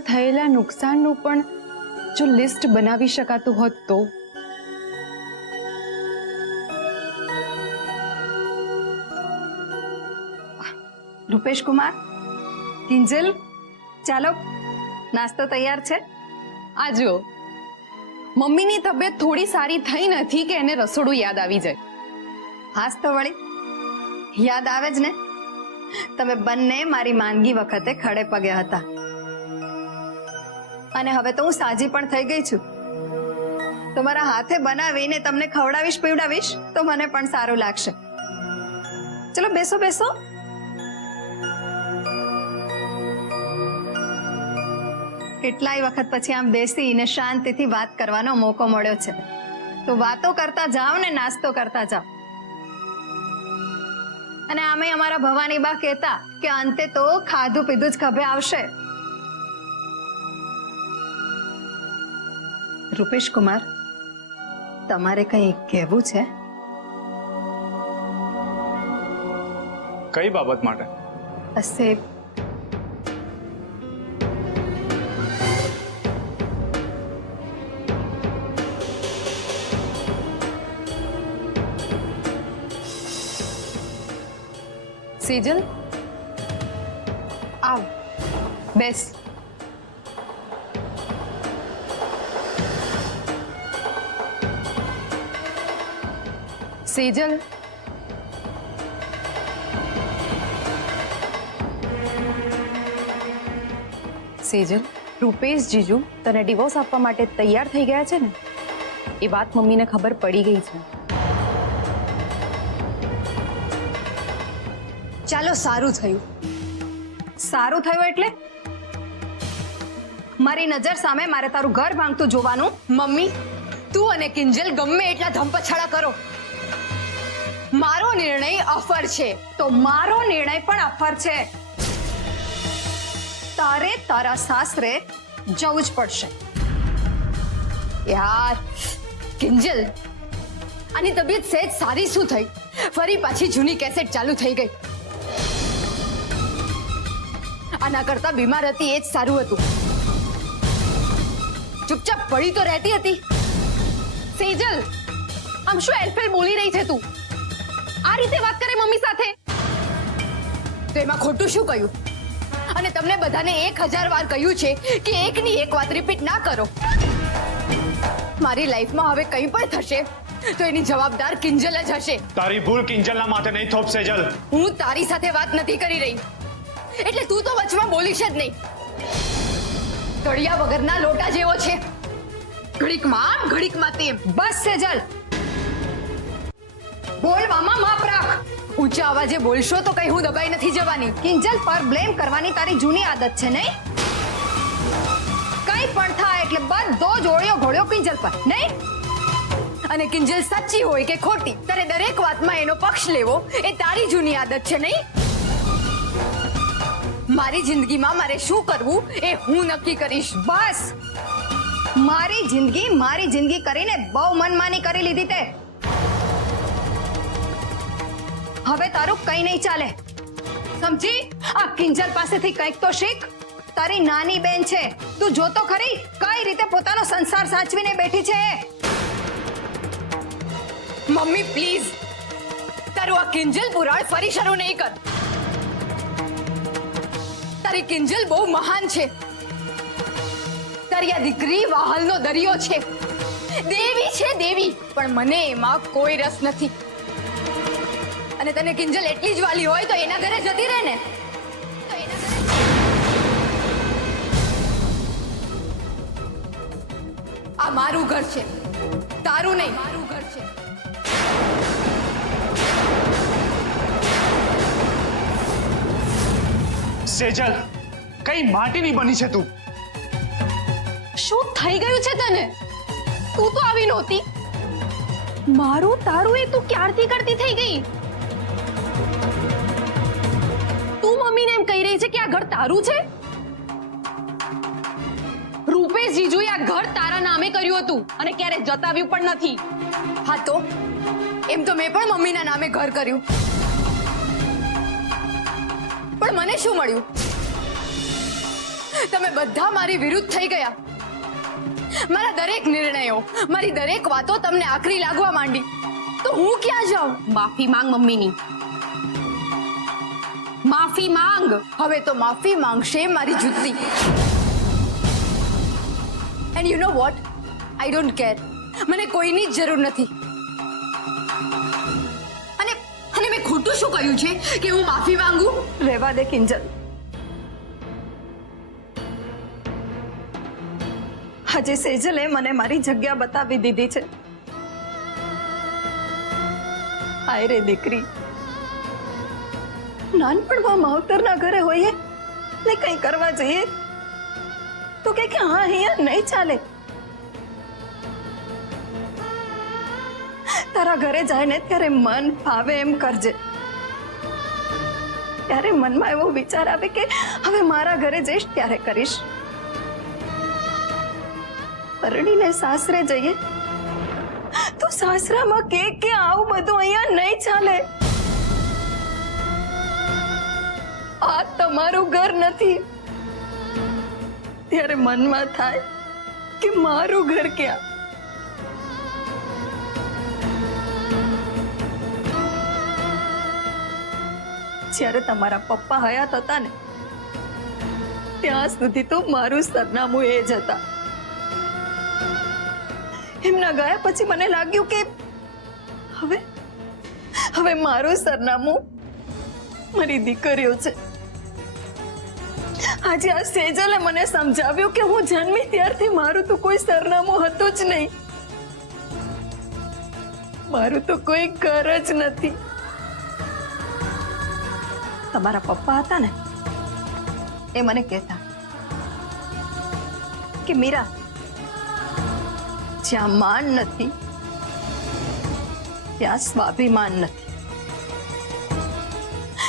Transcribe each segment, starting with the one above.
થયેલા નુકસાનનું પણ જો લિસ્ટ બનાવી શકાતું હોત તો. રૂપેશ કુમાર, કિંજલ, ચાલો નાસ્તો તૈયાર છે. આ જુઓ, મમ્મીની તબિયત થોડી સારી થઈ નથી કે એને રસોડું યાદ આવી જાય. હાસ તો વળી યાદ આવે જ ને. તમે બંને મારી માંદગી વખતે ખડે પગે હતા અને હવે તો હું સાજી પણ થઈ ગઈ છું. તમારા હાથે બનાવીને તમને ખવડાવીશ પીવડાવીશ તો મને પણ સારું લાગશે. ચલો બેસો બેસો. કેટલાય વખત પછી આમ બેસીને શાંતિથી વાત કરવાનો મોકો મળ્યો છે, તો વાતો કરતા જાઓ ને નાસ્તો કરતા જાઓ. અને આમે અમારા ભવાની બા કહેતા કે અંતે તો ખાધું પીધું જ ખભે આવશે. રૂપેશ કુમાર, તમારે કંઈ કહેવું છે? કઈ બાબત માટે? હશે સેજલ, આવ, બેસ. સેજલ, સેજલ, રૂપેશ જીજુ તને ડિવોર્સ આપવા માટે તૈયાર થઈ ગયા છે ને? એ વાત મમ્મીને ખબર પડી ગઈ છે. ચાલો, સારું થયું. સારું થયું એટલે મારી નજર સામે મારે તારું ઘર ભાંગતું જોવાનું. મમ્મી, તું અને કિંજલ ગમે એટલા ધમપછાડા કરો, મારો નિર્ણય અફર છે. તો મારો નિર્ણય પણ અફર છે. તારે તારા સાસરે જવું જ પડશે. યાર કિંજલ, આની તબિયત સહેજ સારી શું થઈ? ફરી પાછી જૂની કેસેટ ચાલુ થઈ ગઈ. આના કરતા બીમાર હતી એ જ સારું હતું. ચૂપચાપ પડી તો રહેતી હતી. સેજલ, આમ શું એલફેલ બોલી રહી છે તું? આ રીતે વાત કરે મમ્મી સાથે? તો એમાં ખોટું શું કહ્યું? અને તમને બધાને 1000 વાર કહ્યું છે કે એકની એક વાત રિપીટ ના કરો. મારી લાઈફમાં હવે કંઈ પણ થશે તો એની જવાબદાર કિંજલ જ હશે. તારી ભૂલ કિંજલના માથે નહીં થોપ સેજલ. હું તારી સાથે વાત નથી કરી રહી, એટલે તું તો વચમાં બોલીશ જ નહીં. તળિયા વગરના લોટા જેવો છે, ઘડીકમાં આમ ઘડીકમાં તેમ. બસ સેજલ, બોલવામાં માપ રાખ. ઊંચા અવાજે બોલશો તો કઈ હું દબાઈ નથી જવાની. કિંજલ પર બ્લેમ કરવાની તારી જૂની આદત છે નહીં? કઈ પણ થાય એટલે બધો જોડ્યો ઘોડ્યો કિંજલ પર નહીં? અને કિંજલ સાચી હોય કે ખોટી, તારે દરેક વાતમાં એનો પક્ષ લેવો એ તારી જૂની આદત છે નહીં? મારી જિંદગીમાં મારે શું કરવું એ હું નક્કી કરીશ. બસ, મારી જિંદગી કરીને બહુ મનમાની કરી લીધી તે. હવે તારું કઈ નહીં ચાલે, સમજી? આ કિંજલ પાસેથી કંઈક તો શીખ. તારી નાની બેન છે, તું જોતો ખરી કઈ રીતે પોતાનો સંસાર સાચવીને બેઠી છે. મમ્મી પ્લીઝ, તારું આ કિંજલ પુરાણ ફરી શરૂ નહીં કર. તારી કિંજલ બહુ મહાન છે. તારી આ દીકરી વાહલનો દરિયો છે, દેવી છે દેવી, પણ મને એમાં કોઈ રસ નથી. અને તને કિંજલ એટલી જ વાલી હોય તો એના ઘરે જતી રહે ને. આ મારું ઘર છે, તારું નહીં. મારું ઘર છે. સેજલ, કઈ માટીની બની છે તું? શું થઈ ગયું છે તને? તું તો આવી નહોતી. મારું તારું એ તું ક્યારથી કરતી થઈ ગઈ? તું મમ્મીને એમ કહી રહી છે કે આ ઘર તારું છે? રૂપેશ જીજુએ આ ઘર તારા નામે કર્યું હતું અને ક્યારે જતાવ્યું પણ નથી. હા તો એમ તો મેં પણ મમ્મીના નામે ઘર કર્યું, પણ મને શું મળ્યું? તમે બધા મારી વિરુદ્ધ થઈ ગયા. મારા દરેક નિર્ણયો, મારી દરેક વાતો તમને આકરી લાગવા માંડી. તો હું ક્યાં જાઉં? માફી માંગ મમ્મીની. માફી માંગ. હવે તો માફી માંગશે મારી જુત્તી. And you know what, I don't care. મને કોઈની જ જરૂર નથી. અને અને મેં ખોટું શું કહ્યું છે કે હું માફી માંગુ? રહેવા દે કિંજલ. આજે સેજલે મને મારી જગ્યા બતાવી દીધી છે. હાય રે દીકરી, નાનપણમાં માવતરના ઘરે હોઈએ ને કંઈ કરવા જઈએ તો કે હા અહીંયા નહીં ચાલે. તારા ઘરે જાય ને ત્યારે મન ફાવે એમ કરજે. ત્યારે મનમાં એવો વિચાર આવે કે હવે મારા ઘરે જઈશ ત્યારે કરીશ. પરણીને સાસરે જઈએ તો સાસરામાં કે આવું બધું અહીંયા નહીં ચાલે. આ તમારું ઘર નથી. ત્યારે મનમાં થાય કે મારું ઘર ક્યાં. જ્યારે તમારા પપ્પા હયાત હતા ને ત્યાં સુધી તો મારું સરનામું એ જ હતા. એમના ગયા પછી મને લાગ્યું કે હવે મારું સરનામું મારી દીકરીઓ છે. આજે આ સેજલે મને સમજાવ્યું કે હું જન્મી ત્યારથી મારું તો કોઈ સરનામું હતું જ નહીં. મારું તો કોઈ ઘર જ નથી. તમારા પપ્પા હતા ને એ મને કહેતા કે મીરા, જ્યાં માન નથી ત્યાં સ્વાભિમાન નથી,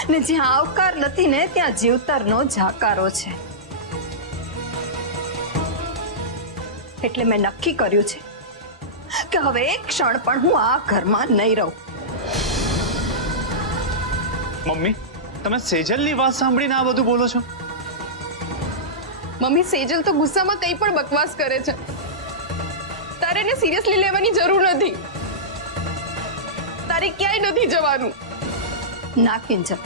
ને જ્યાં આવકાર નથી ને ત્યાં જીવતરનો જાકારો છે. એટલે મેં નક્કી કર્યું છે કે હવે એક ક્ષણ પણ હું આ ઘરમાં નહીં રહું. મમ્મી, તમે સેજલની વાત સાંભળીને આ બધું બોલો છો? મમ્મી, સેજલ તો ગુસ્સામાં કંઈ પણ બકવાસ કરે છે. તારે એને સિરિયસલી લેવાની જરૂર નથી. તારે ક્યાંય નથી જવાનું. ના કિંજલ,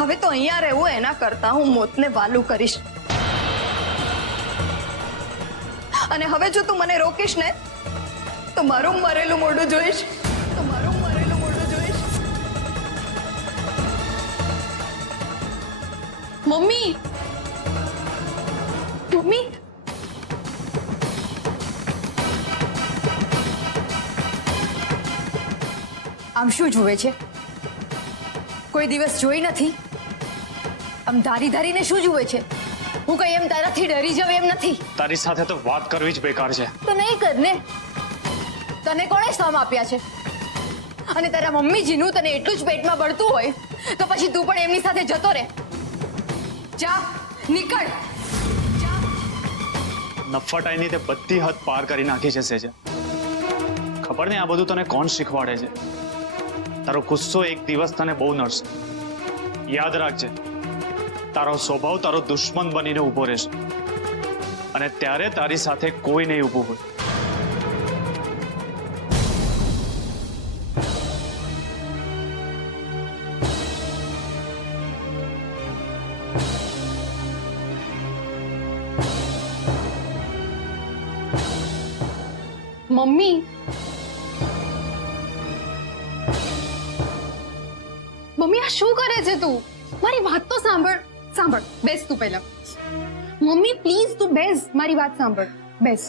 હવે તો અહીંયા રહેવું એના કરતા હું મોતને વાલું કરીશ. અને હવે જો તું મને રોકીશ ને તો મારું મરેલું મોઢું જોઈશ. મમ્મી, મમ્મી, આમ શું જુએ છે? કોઈ દિવસ જોઈ નથી? આમ ધારી ધારીને શું જુએ છે? હું કઈ એમ તારાથી ડરી જાવ એમ નથી. તારી સાથે તો વાત કરવી જ બેકાર છે. તો નહીં કર ને. તને કોણે સમ આપ્યા છે? અને તારા મમ્મીજીનું તને એટલું જ પેટમાં બળતું હોય તો પછી તું પણ એમની સાથે જતો રહે. જા, નીકળ. નફટાઈની તે બધી હદ પાર કરી નાખી છે સેજલ. ખબર નહીં આ બધું તને કોણ શીખવાડે છે. તારો ગુસ્સો એક દિવસ તને બહુ નડશે. યાદ રાખજે, તારો સ્વભાવ તારો દુશ્મન બનીને ઊભો રહેશે અને ત્યારે તારી સાથે કોઈ નહીં ઊભું હોય. મમ્મી, મમ્મી આ શું કરે છે તું? મારી વાત તો સાંભળ. બેસ તું પહેલા. મમ્મી પ્લીઝ તું બેસ, મારી વાત સાંભળ. બેસ.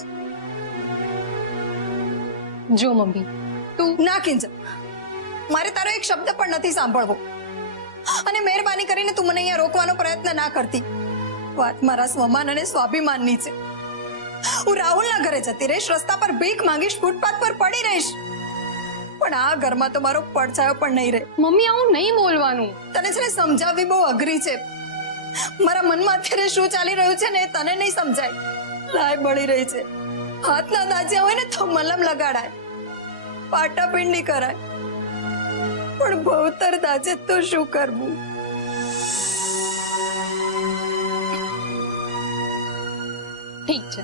જો મમ્મી, તું ના કિંજલ, મારે તારો એક શબ્દ પણ નથી સાંભળવો. અને મહેરબાની કરીને તું મને અહીંયા રોકવાનો પ્રયત્ન ના કરતી. વાત મારા સ્વમાન અને સ્વાભિમાનની છે. હું રાહુલના ઘરે જતી રહીશ, રસ્તા પર ભીખ માંગીશ, ફૂટપાથ પર પડી રહીશ, પણ આ ઘરમાં તો મારો પડછાયો પણ નહીં રહે. મમ્મી આવું નહીં બોલવાનું. તને છે ને સમજાવવી બહુ અઘરી છે. મારા મનમાં અત્યારે શું ચાલી રહ્યું છે ને એ તને નહીં સમજાય. લાય બળી રહી છે, હાથના દાજ્યા હોય ને તો મલમ લગાડાય, પાટાપિંડી કરાય, પણ ભવતર દાજે તો શું કરવું? ઠીક છે,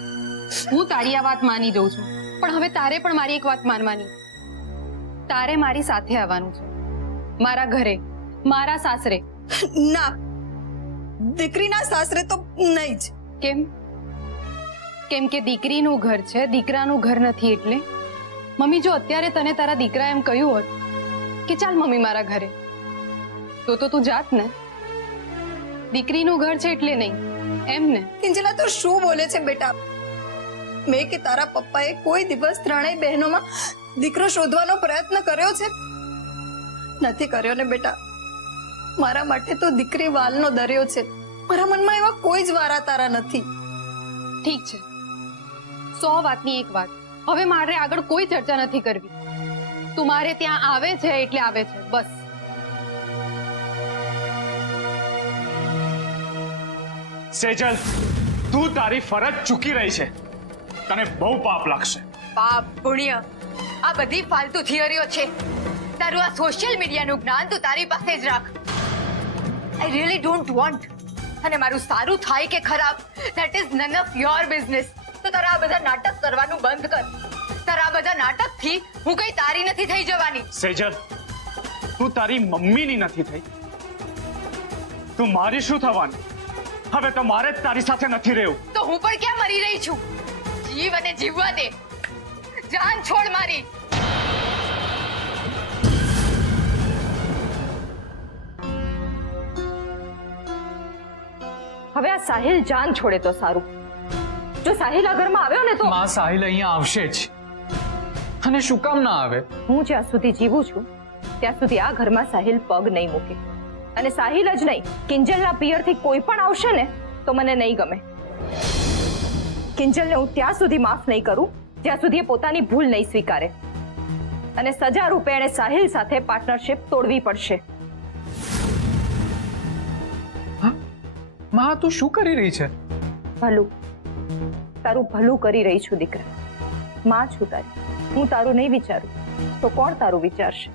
હું તારી આ વાત માની જઉં છું, પણ હવે તારે પણ મારી એક વાત માનવાની. તારે મારી સાથે આવવાનું છે, મારા ઘરે, મારા સાસરે. ના, દીકરીના સાસરે તો નહીં જ. કેમ? કેમ કે દીકરીનું ઘર છે, દીકરાનું ઘર નથી એટલે? મમ્મી, જો અત્યારે તને તારા દીકરા એમ કહ્યું હોત કે ચાલ મમ્મી મારા ઘરે, તો તું જાત ને. દીકરીનું ઘર છે એટલે નહીં, એમ ને? કિંજલા, તું શું બોલે છે બેટા? મેં કે તારા પપ્પાએ કોઈ દિવસ ત્રણેય બહેનોમાં દીકરો શોધવાનો પ્રયત્ન કર્યો છે? નથી કર્યો ને બેટા. મારા માટે તો દીકરી વાલનો દરિયો છે. મારા મનમાં એવા કોઈ જ વારા તારા નથી. ઠીક છે, 100 વાતની એક વાત. હવે મારે આગળ કોઈ ચર્ચા નથી કરવી. તું મારે ત્યાં આવે છે એટલે આવે છે, બસ. સેજલ, તું તારી ફરજ ચૂકી રહી છે. તને બહુ પાપ લાગશે. પાપ પુણ્ય આ બધી ફાલતુ થિયરીઓ છે. તારું આ સોશિયલ મીડિયાનું જ્ઞાન તું તારી પાસે જ રાખ. I really don't want. અને મારું સારું થાય કે ખરાબ, that is none of your business. તો તારા આ બધા નાટક કરવાનું બંધ કર. તારા આ બધા નાટકથી હું કઈ તારી નથી થઈ જવાની. સેજલ, તું તારી મમ્મીની નથી થઈ, તું મારી શું થવાની? હવે તો મારે જ તારી સાથે નથી રહેવું. તો હું પણ ક્યાં મરી રહી છું? જીવ અને જીવવા દે. જાન છોડ મારી. હવે આ સાહિલ જાન છોડે તો સારું. જો સાહિલ આ ઘરમાં આવ્યો ને તો માં, સાહિલ અહીંયા આવશે જ. અને શું કામ ના આવે? હું જ્યાં સુધી જીવું છું ત્યાં સુધી આ ઘરમાં સાહિલ પગ નહીં મૂકે. અને સાહિલ જ નહીં, કિંજલના પિયરથી કોઈ પણ આવશે ને તો મને નહીં ગમે. કિંજલને હું ત્યાં સુધી માફ નહીં કરું જ્યાં સુધી એ પોતાની ભૂલ નહીં સ્વીકારે. અને સજા રૂપે એણે સાહિલ સાથે પાર્ટનરશિપ તોડવી પડશે. માં, તું શું કરી રહી છે? ભલું, તારું ભલું કરી રહી છું દીકરા. માં છું તારી. હું તારું નહીં વિચારું તો કોણ તારું વિચારશે?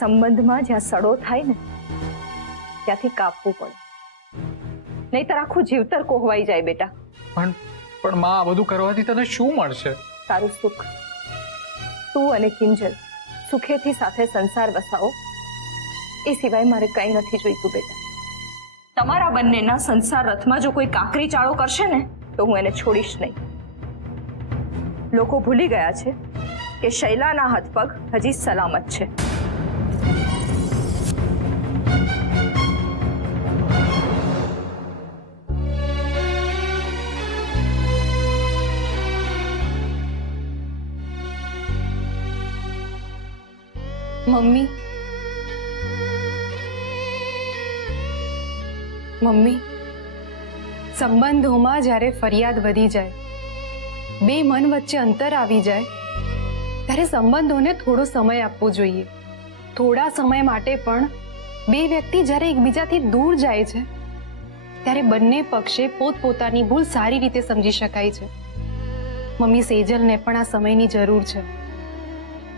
સંબંધમાં જ્યાં સડો થાય ને ત્યાંથી કાપવું પડે, નહીતર આખું જીવતર કોહવાઈ જાય બેટા. પણ માં, આ બધું કરવાથી તને શું મળશે? તારું સુખ. તું અને કિંજલ સુખેથી સાથે સંસાર વસાવો, એ સિવાય મારે કંઈ નથી જોઈતું બેટા. તમારા બંનેના સંસાર રથમાં જો કોઈ કાંકરી ચાળો કરશે ને તો હું એને છોડીશ નહીં. લોકો ભૂલી ગયા છે કે શૈલાના હાથ પગ હજી સલામત છે. મમ્મી, મમ્મી, સંબંધોમાં જ્યારે ફરિયાદ વધી જાય, બે મન વચ્ચે અંતર આવી જાય, ત્યારે સંબંધોને થોડો સમય આપવો જોઈએ. થોડા સમય માટે પણ બે વ્યક્તિ જ્યારે એકબીજાથી દૂર જાય છે ત્યારે બંને પક્ષે પોતપોતાની ભૂલ સારી રીતે સમજી શકાય છે. મમ્મી, સેજલને પણ આ સમયની જરૂર છે.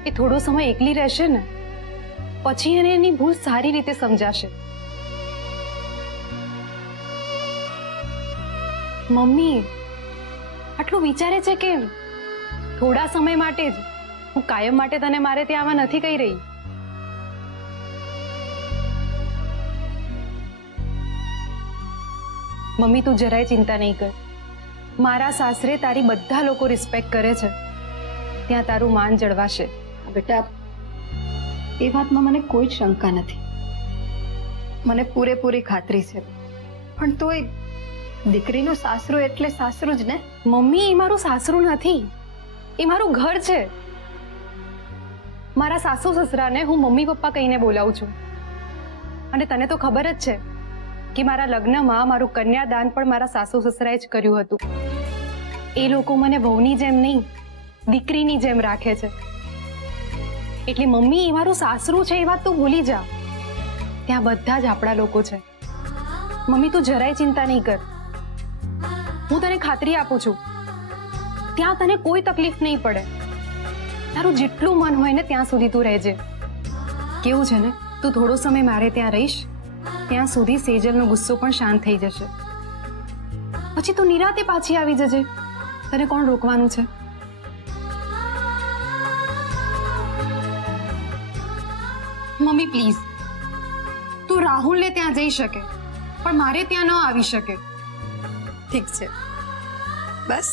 એ થોડો સમય એકલી રહેશે ને પછી એને એની ભૂલ સારી રીતે સમજાશે. મમ્મી આટલું વિચારે છે કેમ? થોડા સમય માટે જ. હું કાયમ માટે તને મારે ત્યાં આવવા નથી કહી રહી. મમ્મી, તું જરાય ચિંતા નહીં કર. મારા સાસરે તારી બધા લોકો રિસ્પેક્ટ કરે છે, ત્યાં તારું માન જળવાશે. બેટા, એ વાતમાં મને કોઈ જ શંકા નથી. મને પૂરેપૂરી ખાતરી છે. પણ તોય દીકરીનું સાસરું એટલે સાસરું જ ને. મમ્મી, એ મારું સાસરું નથી, એ મારું ઘર છે. મારા સાસુ સસરાને હું મમ્મી પપ્પા કહીને બોલાવું છું. અને તને તો ખબર જ છે કે મારા લગ્નમાં મારું કન્યાદાન પણ મારા સાસુ સસરાએ જ કર્યું હતું. એ લોકો મને વહુની જેમ નહીં, દીકરીની જેમ રાખે છે. એટલે મમ્મી, એ મારું સાસરું છે એ વાત તું ભૂલી જા. ત્યાં બધા જ આપણા લોકો છે. મમ્મી, તું જરાય ચિંતા નહીં કર. હું તને ખાતરી આપું છું, ત્યાં તને કોઈ તકલીફ નહીં પડે. તારું જેટલું મન હોય ને ત્યાં સુધી તું રહેજે. કેવું છે ને, તું થોડો સમય મારે ત્યાં રહીશ, ત્યાં સુધી સેજલનો ગુસ્સો પણ શાંત થઈ જશે. પછી તું નિરાતે પાછી આવી જજે. તને કોણ રોકવાનું છે? મમ્મી પ્લીઝ, તું રાહુલને ત્યાં જઈ શકે પણ મારે ત્યાં ન આવી શકે. ઠીક છે, બસ